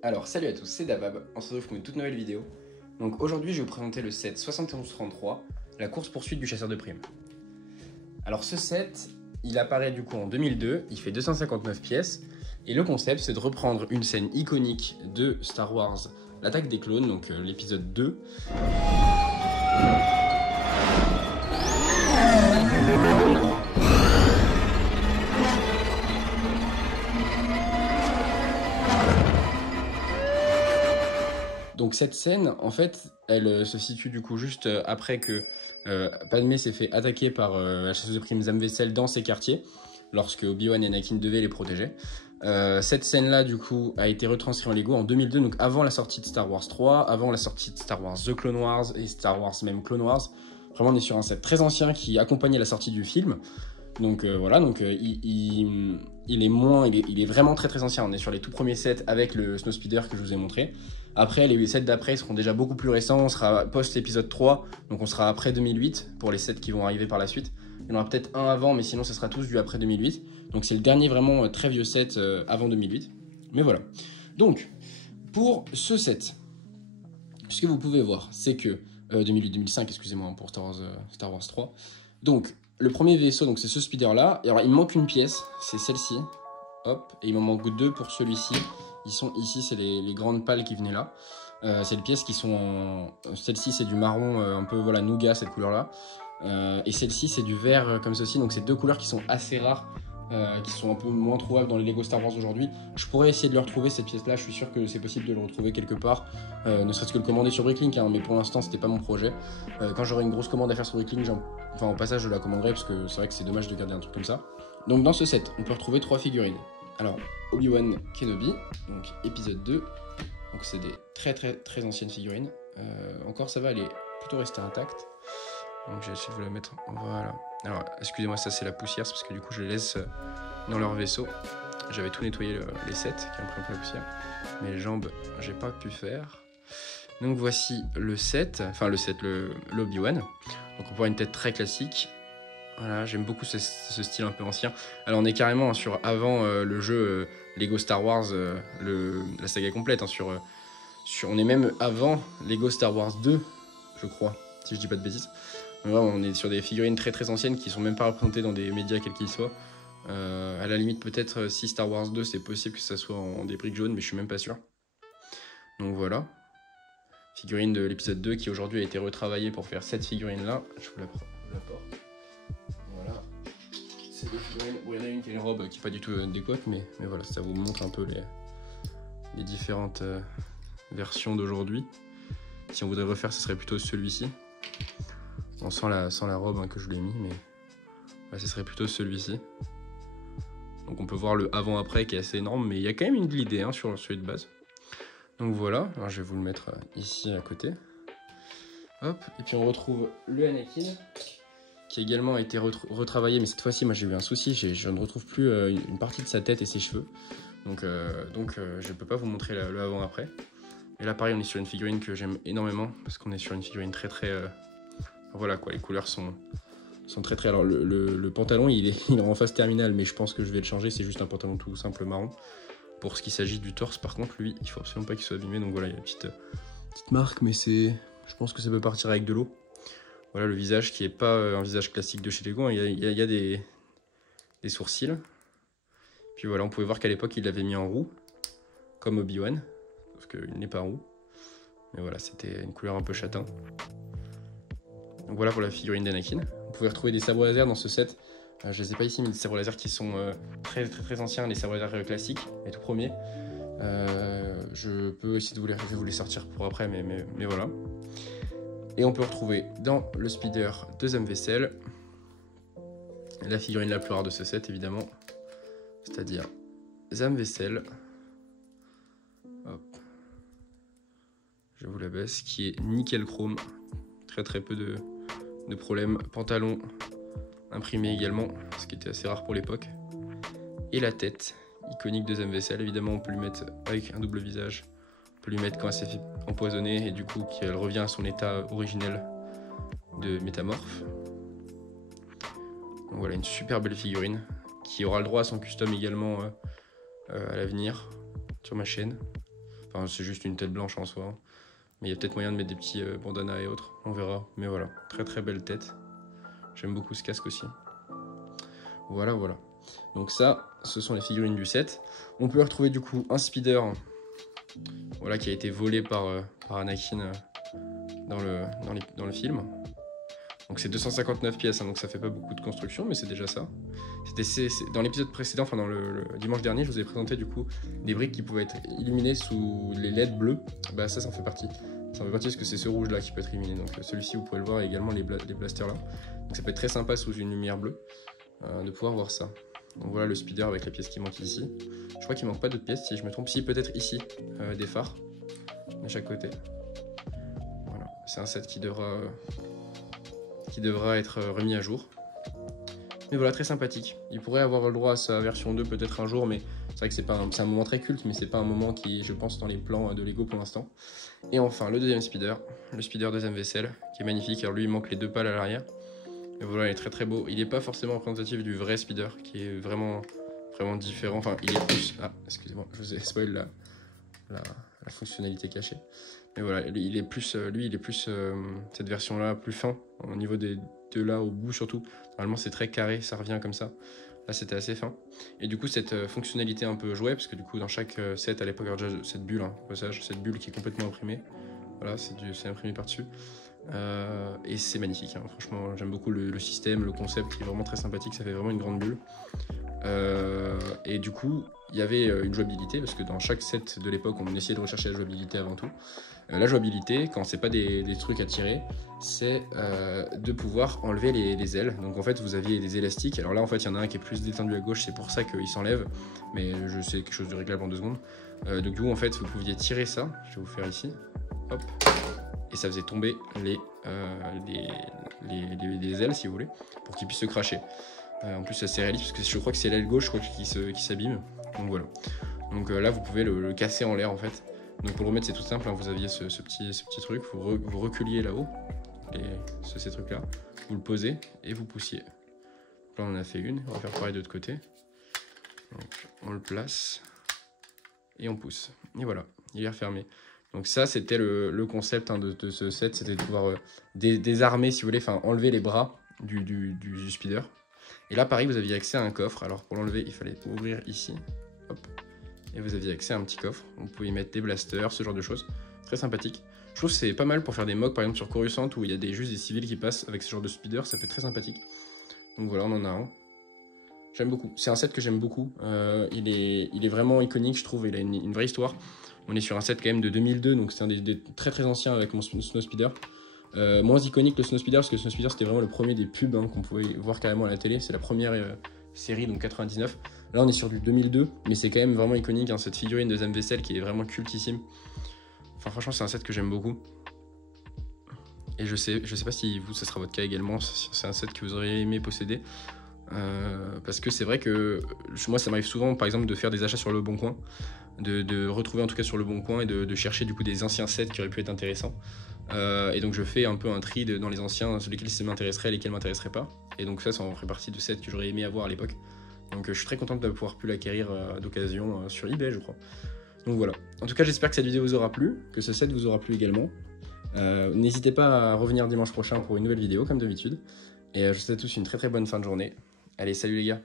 Alors salut à tous, c'est Dabab, on se retrouve pour une toute nouvelle vidéo. Donc aujourd'hui je vais vous présenter le set 7133, la course poursuite du chasseur de primes. Alors ce set, il apparaît du coup en 2002, il fait 259 pièces, et le concept c'est de reprendre une scène iconique de Star Wars, l'attaque des clones, donc l'épisode 2. Donc cette scène, en fait, elle se situe du coup juste après que Padmé s'est fait attaquer par la chasseuse de primes Zam Wesell dans ses quartiers, lorsque Obi-Wan et Anakin devaient les protéger. Cette scène-là, du coup, a été retranscrite en Lego en 2002, donc avant la sortie de Star Wars 3, avant la sortie de Star Wars The Clone Wars et Star Wars même Clone Wars. Vraiment, on est sur un set très ancien qui accompagnait la sortie du film. Donc voilà, donc il est vraiment très très ancien. On est sur les tout premiers sets avec le Snowspeeder que je vous ai montré. Après, les sets d'après seront déjà beaucoup plus récents. On sera post-épisode 3, donc on sera après 2008 pour les sets qui vont arriver par la suite. Il y en aura peut-être un avant, mais sinon, ce sera tous du après 2008. Donc c'est le dernier vraiment très vieux set avant 2008. Mais voilà. Donc, pour ce set, ce que vous pouvez voir, c'est que 2008-2005, excusez-moi, pour Star Wars 3. Donc, le premier vaisseau, donc c'est ce speeder-là. Alors, il me manque une pièce, c'est celle-ci. Hop, et il m'en manque deux pour celui-ci. Ils sont ici, c'est les grandes pales qui venaient là. C'est les pièces qui sont en... Celle-ci, c'est du marron un peu voilà, nougat, cette couleur-là. Et celle-ci, c'est du vert comme ceci. Donc, c'est deux couleurs qui sont assez rares, qui sont un peu moins trouvables dans les Lego Star Wars aujourd'hui. Je pourrais essayer de le retrouver, cette pièce-là. Je suis sûr que c'est possible de le retrouver quelque part. Ne serait-ce que le commander sur Bricklink, hein, mais pour l'instant, c'était pas mon projet. Quand j'aurai une grosse commande à faire sur Bricklink, enfin, au passage, je la commanderai parce que c'est vrai que c'est dommage de garder un truc comme ça. Donc, dans ce set, on peut retrouver 3 figurines. Alors, Obi-Wan Kenobi, donc épisode 2. Donc, c'est des très anciennes figurines. Encore, ça va, elle est plutôt restée intacte. Donc, j'ai essayé de vous la mettre. Voilà. Alors, excusez-moi, ça c'est la poussière, c'est parce que du coup, je les laisse dans leur vaisseau. J'avais tout nettoyé les sets qui ont pris un peu la poussière. Mais les jambes, j'ai pas pu faire. Donc, voici le set, enfin, l'Obi-Wan. Donc, on voit une tête très classique. Voilà, j'aime beaucoup ce style un peu ancien. Alors on est carrément sur avant le jeu Lego Star Wars, la saga complète. Hein, on est même avant Lego Star Wars 2, je crois, si je dis pas de bêtises. Donc, vraiment, on est sur des figurines très anciennes qui sont même pas représentées dans des médias quels qu'ils soient. À la limite peut-être si Star Wars 2 c'est possible que ça soit en des briques jaunes, mais je suis même pas sûr. Donc voilà. Figurine de l'épisode 2 qui aujourd'hui a été retravaillée pour faire cette figurine là. Je vous la porte. Voilà. C'est deux figurines. Bon, il y en a une qui a une robe qui n'est pas du tout décote, mais voilà, ça vous montre un peu les différentes versions d'aujourd'hui. Si on voudrait refaire, ce serait plutôt celui-ci. Bon, sans la robe hein, que je lui ai mis, mais ouais, ce serait plutôt celui-ci. Donc on peut voir le avant-après qui est assez énorme, mais il y a quand même une glidée hein, sur celui de base. Donc voilà, alors je vais vous le mettre ici à côté. Hop, et puis on retrouve le Anakin, qui a également été retravaillé, mais cette fois-ci, moi j'ai eu un souci, je ne retrouve plus une partie de sa tête et ses cheveux. Donc je ne peux pas vous montrer le avant-après. Et là pareil, on est sur une figurine que j'aime énormément, parce qu'on est sur une figurine très... Voilà quoi, les couleurs sont très... Alors le pantalon, il est en phase terminale, mais je pense que je vais le changer, c'est juste un pantalon tout simple marron. Pour ce qui s'agit du torse, par contre, lui, il faut absolument pas qu'il soit abîmé, donc voilà, il y a une petite marque, mais c'est... Je pense que ça peut partir avec de l'eau. Voilà le visage qui n'est pas un visage classique de chez Lego, il y a des sourcils. Puis voilà, on pouvait voir qu'à l'époque il l'avait mis en roux, comme Obi-Wan, parce qu'il n'est pas roux. Mais voilà, c'était une couleur un peu châtain. Donc voilà pour la figurine d'Anakin. Vous pouvez retrouver des sabres laser dans ce set. Je les ai pas ici, mais des sabres laser qui sont très anciens, les sabres laser classiques, les tout premiers. Je peux essayer de vous les sortir pour après, mais voilà. Et on peut retrouver dans le speeder de Zam Wesell la figurine la plus rare de ce set, évidemment, c'est-à-dire Zam Wesell. Hop. Je vous la baisse, qui est nickel chrome, très peu de problèmes. Pantalon imprimé également, ce qui était assez rare pour l'époque. Et la tête iconique de Zam Wesell, évidemment, on peut lui mettre avec un double visage. On peut lui mettre quand elle s'est fait empoisonner et du coup qu'elle revient à son état originel de métamorphe. Donc voilà, une super belle figurine qui aura le droit à son custom également à l'avenir sur ma chaîne. Enfin, c'est juste une tête blanche en soi. Hein. Mais il y a peut-être moyen de mettre des petits bandanas et autres. On verra. Mais voilà, très très belle tête. J'aime beaucoup ce casque aussi. Voilà, voilà. Donc ça, ce sont les figurines du set. On peut retrouver du coup un speeder, voilà, qui a été volé par Anakin dans le film. Donc c'est 259 pièces, hein, donc ça fait pas beaucoup de construction, mais c'est déjà ça. Dans l'épisode précédent, enfin dans le dimanche dernier, je vous ai présenté du coup des briques qui pouvaient être illuminées sous les LED bleus. Bah ça en fait partie. Ça en fait partie parce que c'est ce rouge là qui peut être illuminé. Donc celui-ci vous pouvez le voir, et également les blasters là. Donc ça peut être très sympa sous une lumière bleue de pouvoir voir ça. Donc voilà le speeder avec les pièces qui manquent ici. Je crois qu'il manque pas d'autres pièces si je me trompe. Si, peut-être ici, des phares de chaque côté. Voilà, c'est un set qui devra être remis à jour. Mais voilà, très sympathique. Il pourrait avoir le droit à sa version 2 peut-être un jour, mais c'est vrai que c'est un moment très culte, mais c'est pas un moment qui est, je pense, dans les plans de Lego pour l'instant. Et enfin, le deuxième speeder, le speeder deuxième vaisselle, qui est magnifique. Alors lui, il manque les deux pales à l'arrière. Et voilà, il est très très beau. Il n'est pas forcément représentatif du vrai speeder, qui est vraiment différent. Enfin, il est plus... Ah, excusez-moi, je vous ai spoil la fonctionnalité cachée. Mais voilà, il est plus, cette version-là, plus fin, au niveau de là au bout surtout. Normalement, c'est très carré, ça revient comme ça. Là, c'était assez fin. Et du coup, cette fonctionnalité un peu jouet, parce que du coup, dans chaque set à l'époque, il y a déjà cette bulle, hein, au passage, cette bulle qui est complètement imprimée. Voilà, c'est imprimé par-dessus. Et c'est magnifique, hein. Franchement, j'aime beaucoup le système, le concept qui est vraiment très sympathique, ça fait vraiment une grande bulle. Et du coup, il y avait une jouabilité, parce que dans chaque set de l'époque, on essayait de rechercher la jouabilité avant tout. La jouabilité, quand c'est pas des trucs à tirer, c'est de pouvoir enlever les ailes. Donc en fait, vous aviez des élastiques. Alors là, en fait, il y en a un qui est plus détendu à gauche, c'est pour ça qu'il s'enlève. Mais je sais quelque chose de réglable en 2 secondes. Donc du coup, en fait, vous pouviez tirer ça. Je vais vous faire ici. Hop. Et ça faisait tomber les ailes, si vous voulez, pour qu'ils puissent se cracher. En plus, c'est assez réaliste, parce que je crois que c'est l'aile gauche qui s'abîme. Donc voilà. Donc là, vous pouvez le casser en l'air, en fait. Donc pour le remettre, c'est tout simple, hein. Vous aviez ce petit truc, vous reculiez là-haut, ces trucs-là, vous le posez et vous poussiez. Donc là, on en a fait une, on va faire pareil de l'autre côté. Donc on le place et on pousse. Et voilà, il est refermé. Donc ça, c'était le concept, hein, de ce set, c'était de pouvoir désarmer, si vous voulez, enfin enlever les bras du speeder. Et là, pareil, vous aviez accès à un coffre. Alors pour l'enlever, il fallait ouvrir ici. Hop. Et vous aviez accès à un petit coffre. Vous pouvez y mettre des blasters, ce genre de choses. Très sympathique. Je trouve que c'est pas mal pour faire des mocks, par exemple sur Coruscant, où il y a juste des civils qui passent avec ce genre de speeder. Ça peut être très sympathique. Donc voilà, on en a un. J'aime beaucoup. C'est un set que j'aime beaucoup. Il est vraiment iconique, je trouve. Il a une vraie histoire. On est sur un set quand même de 2002, donc c'est un des très très anciens avec mon Snowspeeder. Moins iconique que le Snowspeeder, parce que le Snowspeeder c'était vraiment le premier des pubs, hein, qu'on pouvait voir carrément à la télé. C'est la première série, donc 99. Là on est sur du 2002, mais c'est quand même vraiment iconique, hein, cette figurine de Zam Vessel qui est vraiment cultissime. Enfin franchement c'est un set que j'aime beaucoup. Et je sais pas si vous, ça sera votre cas également, si c'est un set que vous auriez aimé posséder. Parce que c'est vrai que moi ça m'arrive souvent par exemple de faire des achats sur le bon coin, de retrouver en tout cas sur le bon coin et de chercher du coup des anciens sets qui auraient pu être intéressants. Et donc je fais un peu un tri dans les anciens, sur lesquels ça m'intéresserait et lesquels m'intéresseraient pas. Et donc ça en ferait partie de sets que j'aurais aimé avoir à l'époque. Donc je suis très content de pouvoir pu l'acquérir d'occasion sur eBay, je crois. Donc voilà. En tout cas j'espère que cette vidéo vous aura plu, que ce set vous aura plu également. N'hésitez pas à revenir dimanche prochain pour une nouvelle vidéo comme d'habitude. Et je vous souhaite à tous une très très bonne fin de journée. Allez, salut les gars!